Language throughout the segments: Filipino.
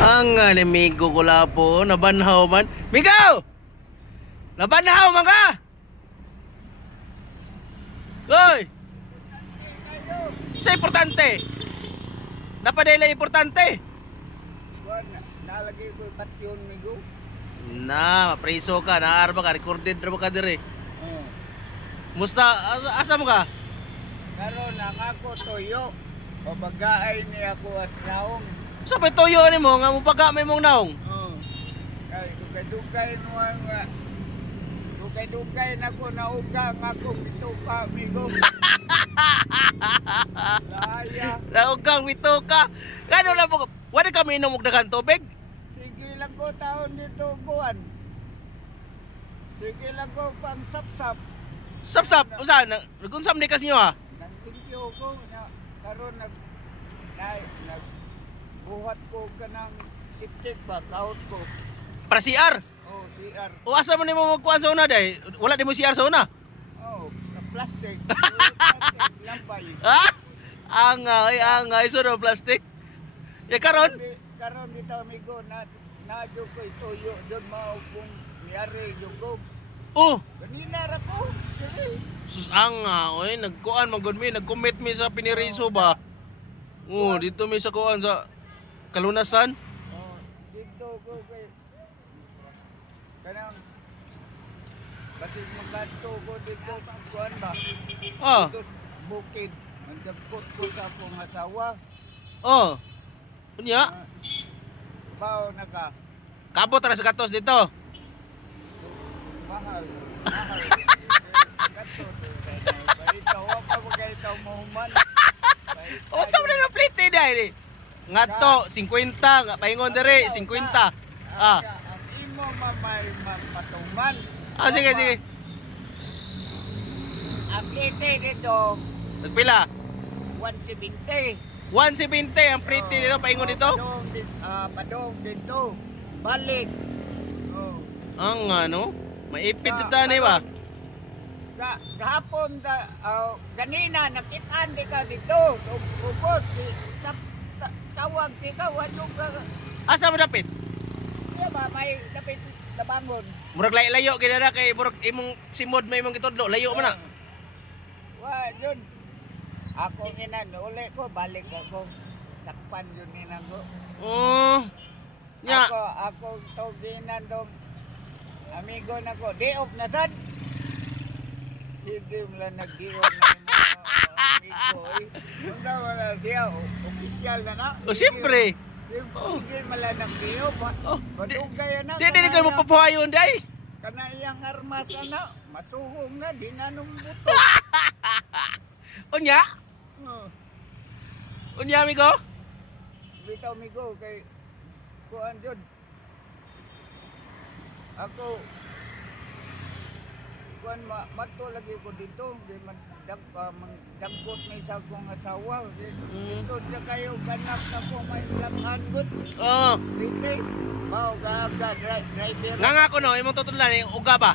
Ang amigo ko lapo, nabanhaw man. Migaw! Nabanhaw man ka! Hoy! Sa importante. Napadala importante. Nalagay ko yung patyon, migo. Na, preso ka, naarba ka, recorded ra ka dire. Oh. Musta asa mo ka? Karon ako toyo. Pabagaay ni ako as naong. Sa pa tuyo ni mo nga mo paga may mong naong. Oh. Kay dugay-dugay mo nga. Dugay-dugay na ko nauga nga akong bituka, migo. Laya. Naog kang bituka. Kano na mo? Wala kami inom og daghang tubig? Sige lang ko taon dito, buwan. Sige lang ko pang sap-sap. Sap-sap, usa nagunsam di kas nyo ha? Nagtimpyo ko na karon nag buhat ko kanang tiptik ba kaut ko. Para CR. Oh, CR. O asa man nimo magkuan sa una day? Wala di mo CR sa una? Oh, na plastic. Plastic lampay. Ha? Angay so no plastic. Ya karon? Karon dito amigo na ko ituyo don mao kung niyari yung go. Oh, Kanina ra ko. Dili. sus oy nagkuan man gud mi, nag-commit mi sa piniriso ba? Oh, dito mi sa kuan sa Kalunasan. Oh, dito ko kay kanang basig magkanto ko dito sa kuan ba. Ah, Dito sa bukid. Nagdagkot ko sa akong asawa. oh. Unya, Bao na ka. kabot ra sa gatos dito. Mahal. Mahal. Kanto. Ikaw pa magkaitaw mo human. Unsa man na plate day ni? Ngadto 50, nga paingon diri 50. Ah. Ang imo mamay magpatuman. Ah, sige, sige. Ang plite dito, Nagpila? 170. 170 ang plate dito, paingon dito. Padong dito. Balik. Oh. Ang ano? Maipit sa tani ba? Gahapon ganina nakitaan di ka dito. So, ubos tawag di ka wadong ka. Asa mo dapit? Di ba may dapat nabangon. Murag layo gid na kay murag imong simod may imong gitudlo, layo man na. Wa yun. Ako inan uli ko balik ako. Sakpan yun ninan ko. Oh. Nya, Ako toginan dong amigo na ko. Di off na sad. Sige mula nag-di-off na yung mga amigo. Punta wala siya. Opisyal na na. oh siyempre. Sige mala nag-di-off. Oh, Badugay na. Di ka mo papuhayon day. Kana iyang armas na. Masuhong na. Di na nung buto. Unya? Oh. Unya amigo? Bitaw amigo kay kuan jud. Ako kuan mato lagi ko dito di magdagkot na isa kong asawa. Dito siya kayo ganap na ko may lamhan gud. Oh. Dili. Mao gaga driver. Nga ko no, imong tutudlan yung uga ba?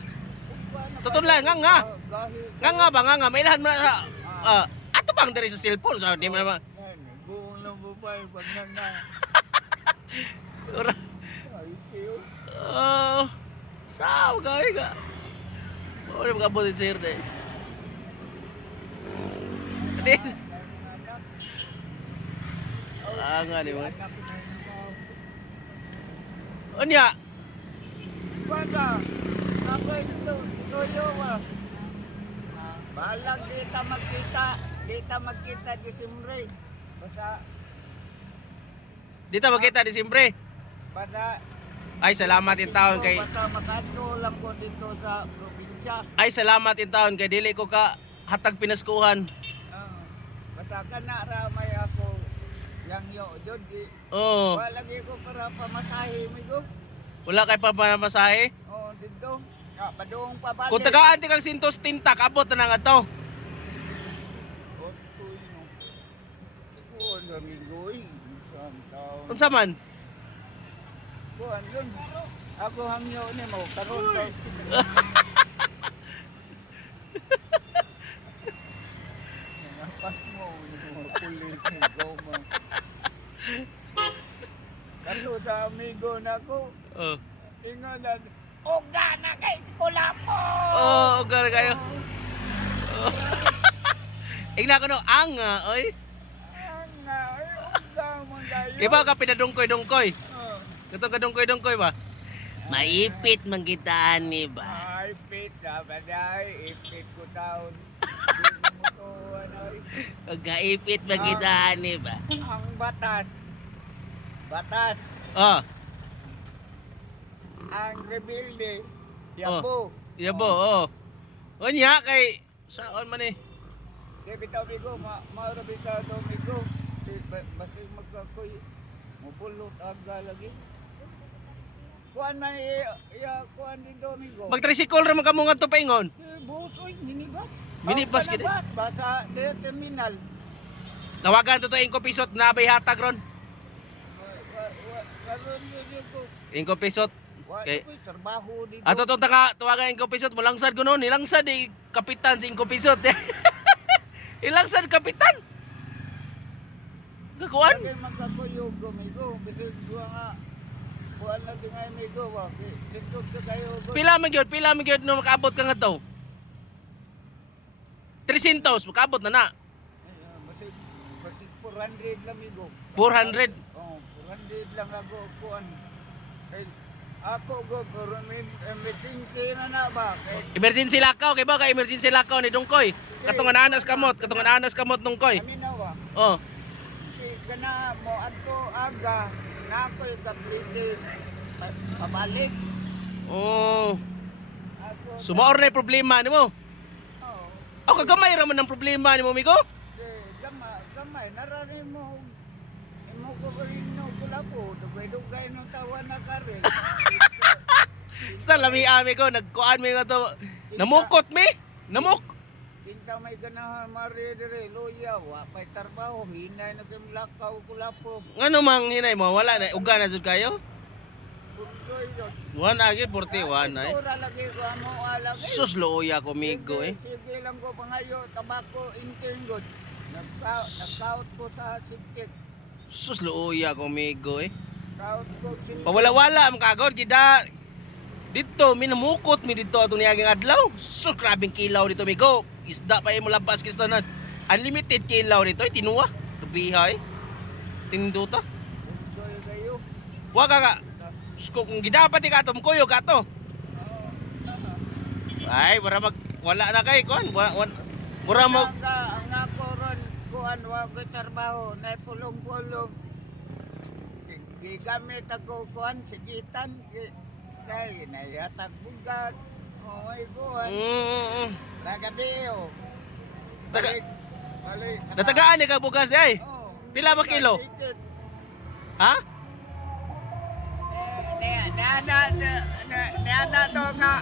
Tutudlan nga. Nga ba nga may ilahan mo na sa ato bang diri sa cellphone sa di mo naman. Buong lang bubay pag nga. Ora. Oh. Sao gawin ka? Ora magabot sa sir day. Din. Nga ni mo. Unya. Banda, ako ito, tuyo ba? Bahalang di ta magkita Disimbre. Dito magkita Disimbre. Basta Ay salamat in taon kay basta makadto lang ko dito sa probinsya. Ay salamat in taon kay dili ko ka hatag pinaskuhan. Basta kana ra may ako yang yo jud di. Oh. Wala lagi ko para pamasahe mi go. Wala kay papamasahe. Oh, dito. Padung pa balik. Kung tagaan ti kang 130 kabot na nga to. Kuan lamigoy. Isang taon. Unsa man? Kuan yun. Ako hangyo ni mo karon sa napas mo pulis ni goma. Ato sa amigo na ko. Oh. Ingalan. Uga na kay Kulapo! Oh, ugar kayo. Oh. Ingna ko no, anga, oy. Nga, ay uga mo kayo. Kiba ka pinadungkoy-dungkoy. Oh. Katong kadungkoy-dungkoy ba? Maipit man kita ni ba? Ay, pit na ba dahi? Ipit ko taon. Hindi mo to, ano eh. Pagkaipit man kita ni ba? Ang batas. Batas. Oh, Ang rebelde. Yabo. yabo, oh. Unya kay saon man eh. Kaya bitaw migo, maura bitaw daw migo. Basta magkakoy. Mabulot aga lagi. Kuan man kuan din daw migo. Mag-tricycle ra man kamo ngadto paingon. Busoy, minibus. Minibus Ang gid. panabas, basta terminal. Tawagan to ingko pisot na bay hatag ron. Karon din ko. Ingko pisot. Okay. Okay. Trabaho dito. Ato tong tawagan ingko pisot mulangsad kuno nilangsad di kapitan si ingko pisot. Ilangsad kapitan. Gakuan. Kaya magkakuyog migo. Bisig ko nga. Kuan na din ay migo. Dito ka kayo. Pila man gyud no makaabot ka ngadto. 300 makaabot na na. Basig 400 lang migo. 400. Oh, 400 lang ako kuan. Kay ako go emergency na ba? Kay Emergency lakaw kay ba ka emergency lakaw ni Dungkoy. Katungan anas kamot Dungkoy. kami na ba? Oh. Si kana mo adto aga na ako yung kaplite pabalik. Oh. Ako Sumaor na yung problema nimo. oh, O kagamay ra man ang problema nimo migo. gamay narani mo mo ko no kula po dugay no tawa na kare. Sta lami ami ko nagkuan mi nga to. Namukot mi. Namuk. Pinta may ganahan mari dire loya wa pay trabaho hinay na kay lakaw kula po. Ngano mang hinay mo wala na uga na jud kayo. Bugoy yun. One agi 41 ay. Tura lagi ko amo alagay. Sus looya ko migo eh. Sige lang ko pangayo tabako intingod. Nag-count ko sa sipit. Sus looya ko migo eh. Count ko sipit. Pawala-wala ang kagod gida. Dito minamukot mi dito atong niaging adlaw. Sus grabing kilaw dito migo. Isda pa imo labas kistanan. Unlimited kilaw dito tinuwa. Tubihay. Tinduta. Bugoy kayo. Wa ka ka. Kung gidapat ikatom kuyo kato. Ay, wala na kay kon. Mura mo Ang ako ron kuan wa ko trabaho na pulong-pulong. Gigamit ako kuan sigitan kay nayatag bugas. Oy kuan. Tagadeo. Taga- Balik. Natagaan ni ka bugas ay. Oh. Pila ba kilo? Ticket. Ha? Niana to nga.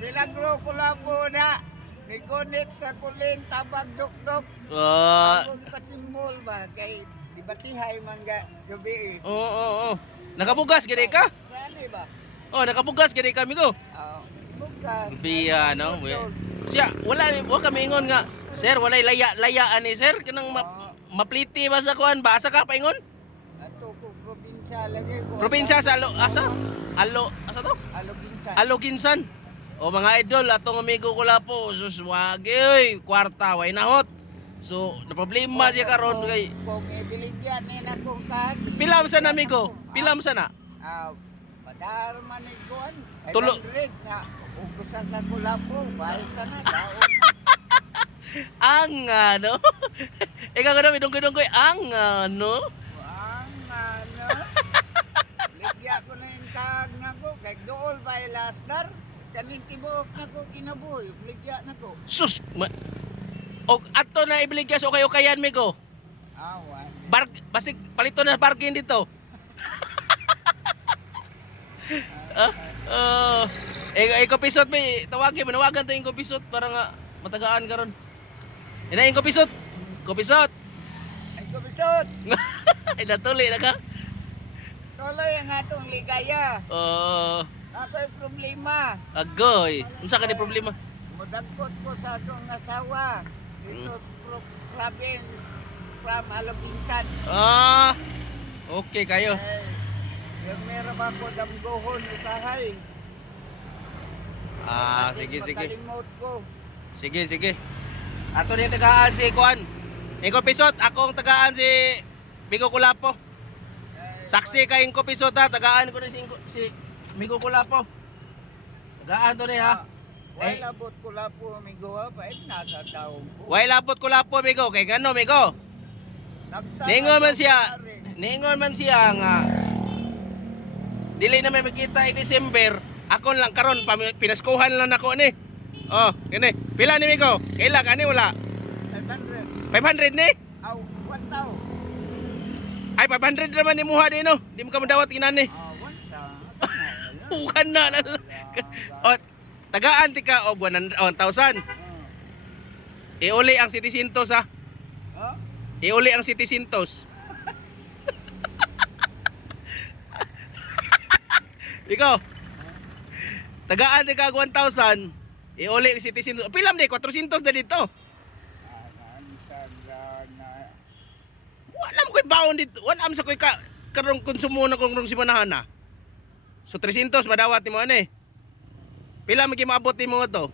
Milagro ko lang po na. Nikunit sa pulin, tabag duk-duk. Ako ipatimbol ba? Kay dibatihay man gabi eh. Oo. Nakabugas gid ka? Saan ba? Oh, nakabugas gid ka migo. Bukas. Biya no. Siya wala kami ingon nga. Sir, walay layaan ni sir kanang mapliti ba sa kuan ba? Asa ka paingon? Ato ko probinsya lagi ko. Probinsya sa asa? Asa to? Aloginsan. Aloginsan. O mga idol, atong amigo ko la po, sus wag oy, kwarta way nahot. So, na problema siya karon kay Kung ibiligyan ni na kong kahit. pila man sa na amigo? Pila man sa na? Padar man ni kuan. Tulo. Na ugusan ka kula po, bahit ka na daon. Ang ano? Ikaw ka na midong koy ang ano? Ang ano. Ligya ko na yung tag na ko. Kay dool ba ilasdar? Kanin tibuok na ko kinabuhi. Ligya na ko. Sus. Og ato na ibeligya so kayo kayan migo. Awan. Basig palito na parking dito. Iko pisot mi, tawagin mo nawagan to iko pisot para nga matagaan karon. Ina iko pisot. Ko pisot. Ay kubisot. Ay natuli na ka. Tuloy ang atong ligaya. Ako'y problema. Agoy. Unsa ka ni problema? Mudagkot ko sa akong asawa. Dito sa province from Aloginsan. Okay kayo. Yung meron ako damgohon, usahay. Sige. Makalimot ko. Sige. Ato ni tagaan si Kuan. Ingko Pisot, akong tagaan si Migo Kulapo. Saksi kay Ingko Pisot ha, tagaan ko ni si Migo Kulapo. Tagaan to ni ha. Wala labot ko lapo, amigo ha. Pait nasa taong ko. Way labot Kulapo Migo, kay gano Migo? Ningon man siya nga dili na may makita i December. Ako lang karon pinaskuhan lang ako ni. Oh, kini. Pila ni Migo? Kaila kani wala? 500. 500 ni? Aw, 1,000. Ay 500 naman ni muha di no. Di mo ka madawat kinani. 1,000. Bukan na. O tagaan ti ka og 1,000. Iuli ang 700 ha. Oh? Iuli ang 700. Ikaw. Tagaan ti ka og 1,000. Iuli ang 700. Pilam di 400 na dito. Wala mo ko'y baon dito. Wala mo sa ko'y karong konsumo na kong si manahan na. So 300 madawat mo ano eh. Pila mo maabot mo to?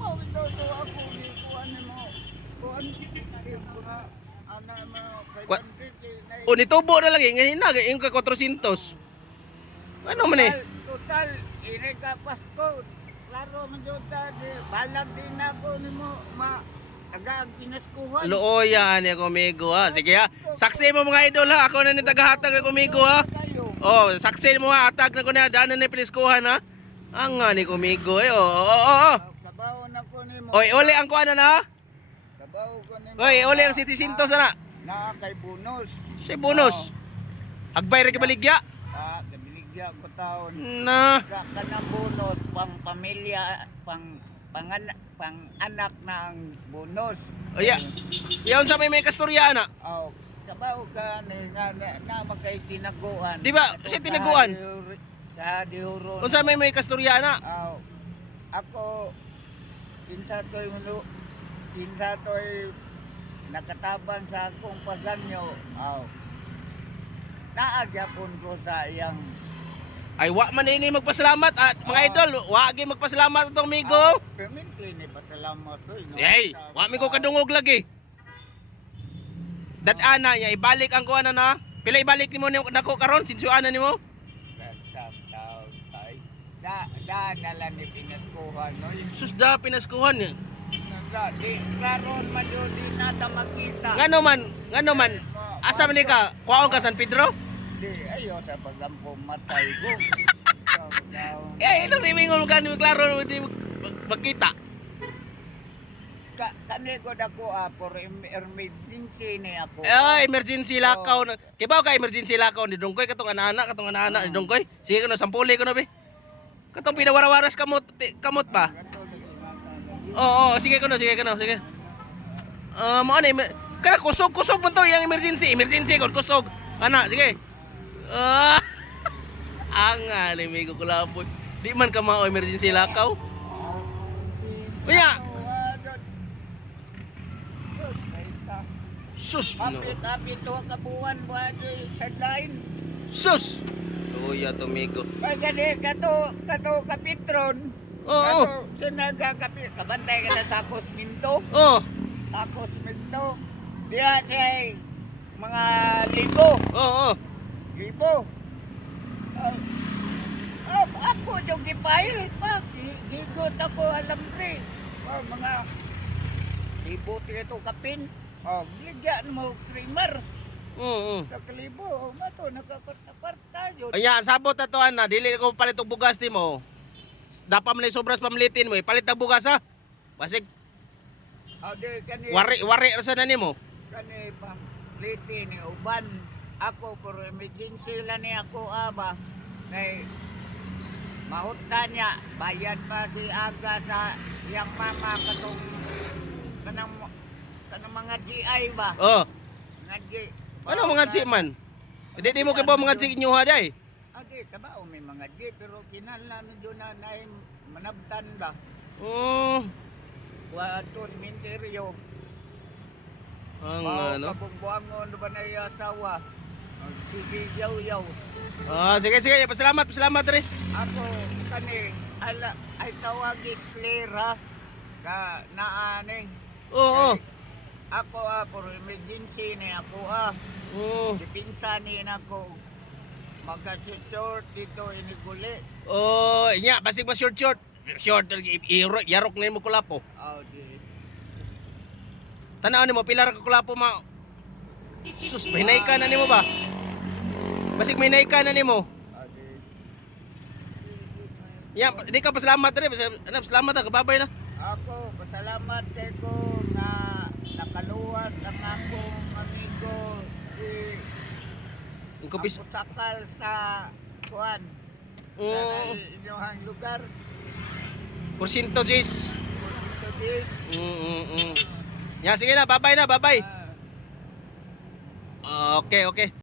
Mau ito ako ni kuan mo. Kuan ko na ana mo 500 O nitubo na lagi ngayon na yung ka 400. Ano man eh? Total ini ka Pasko. Klaro man jud ta balag din ako nimo taga pinaskuhan. Looya ni ako amigo ha. Sige ha. Saksi mo mga idol ha. Ako na ni tagahatag ako amigo ha. Oh, saksi mo ha. Atag na ko na daanan ni piniskuhan ha. Ang nga ni kumigo eh. Oh. Kabaw na ko nimo. Oy, uli ang kuana na. Kabaw ko nimo. Oy, uli ang 700 na. Na kay bonus. Si bonus. Agbay ra gibaligya. Kabiligya ko taon. Na. Kanang bonus pang pamilya, pang anak na ang bonus. O ya. Yaon sa may kasturya na. Oh, kabaw ka ni na makay tinaguan. Di ba? Kasi tinaguan. Sa diuro. Unsa may kasturya na? Oh, ako pinsa to'y nakatabang sa akong paganyo. Oh. Naagyapon ko sa iyang Ay wa man ini magpasalamat at mga idol, wa gi magpasalamat atong amigo. Perminti ni pasalamat to. Hey, wa mi ko kadungog lagi. Dat-ana niya ibalik ang kuana na. Pila ibalik nimo nako karon sinsuana nimo? Da nala ni pinaskuhan no. Susda pinaskuhan ni. Di karon man yun di nata makita. Ngano man. Asa man ni ka? Kuwaon ka San Pedro? Di ayo sa paglampong matay ko. Ilong ni mingol ka ni klaro di magkita. Kani ko dako for emergency ni ako. Emergency lakaw. Kibaw ka emergency lakaw ni Dungkoy katong ana-ana ni Dungkoy. Sige kuno sampuli kuno be. Katong pinawarawaras kamot ba? Oo, sige kuno. Sige. Mo ani kana kusog man to yang emergency kon kusog. Ana, sige. Anga ni Migo Kulapo. Di man ka mao emergency lakaw. Unya. Sus. Apit to kabuan ba sa line. Sus. Luya to Migo. Pagani kato kapitron. Oo. Sinaga kapit kabantay ka na sa Minto. Oo. Takos Minto. Diya siya mga libo. Oo. Libo. Ako yung gipahil pa. Gigot ako alam rin. Mga libo ito kapin. Bigyan mo krimer. Sa kalibo. Mato nakaparta yun. Anya, sabot na to ana, dili ko palit og bugas nimo. Dapat man sobras pamlitin mo, palit ang bugas ha. Basig wari ra sa nimo. Kani pa liti ni uban. Ako for emergency lang ni ako aba. Kay mahutdan niya, bayad pa si aga sa iyang mama katong kanang mga GI ba? Mga G. Ano mga G man? Hindi mo kay ba mga G inyo ha day? Adi, kabao may mga G pero kinahanglan medyo na manabtan ba? Watos minteryo. Ang ano? Kabungbuangon ba na yung asawa? Sige, yaw-yaw. Oh, sige sige, pasalamat rin. Ako, kani, ay tawagis Clara, ka naaning. Oo. Ako for emergency ni ako Oo. Dipinsa ni nako. Magka-short dito iniguli. Oh, nya basig ba short. Short yarok na mo kulapo. Oh, di. Tanaw nimo pila ra ka kulapo ma. Sus, mahinay ka na nimo ba? Basig mahinay ka na nimo. Oh, di. Ya, di ka pasalamat rin. Salamat na, kababay na. Ako, pasalamat kay ko nga nakaluwas ang akong amigo si Ang kupis. ako sakal sa kuan. Sa inyong lugar. Porsyento, Jis. Ito di. Ya, sige na, babay na, babay. Ah, Okay.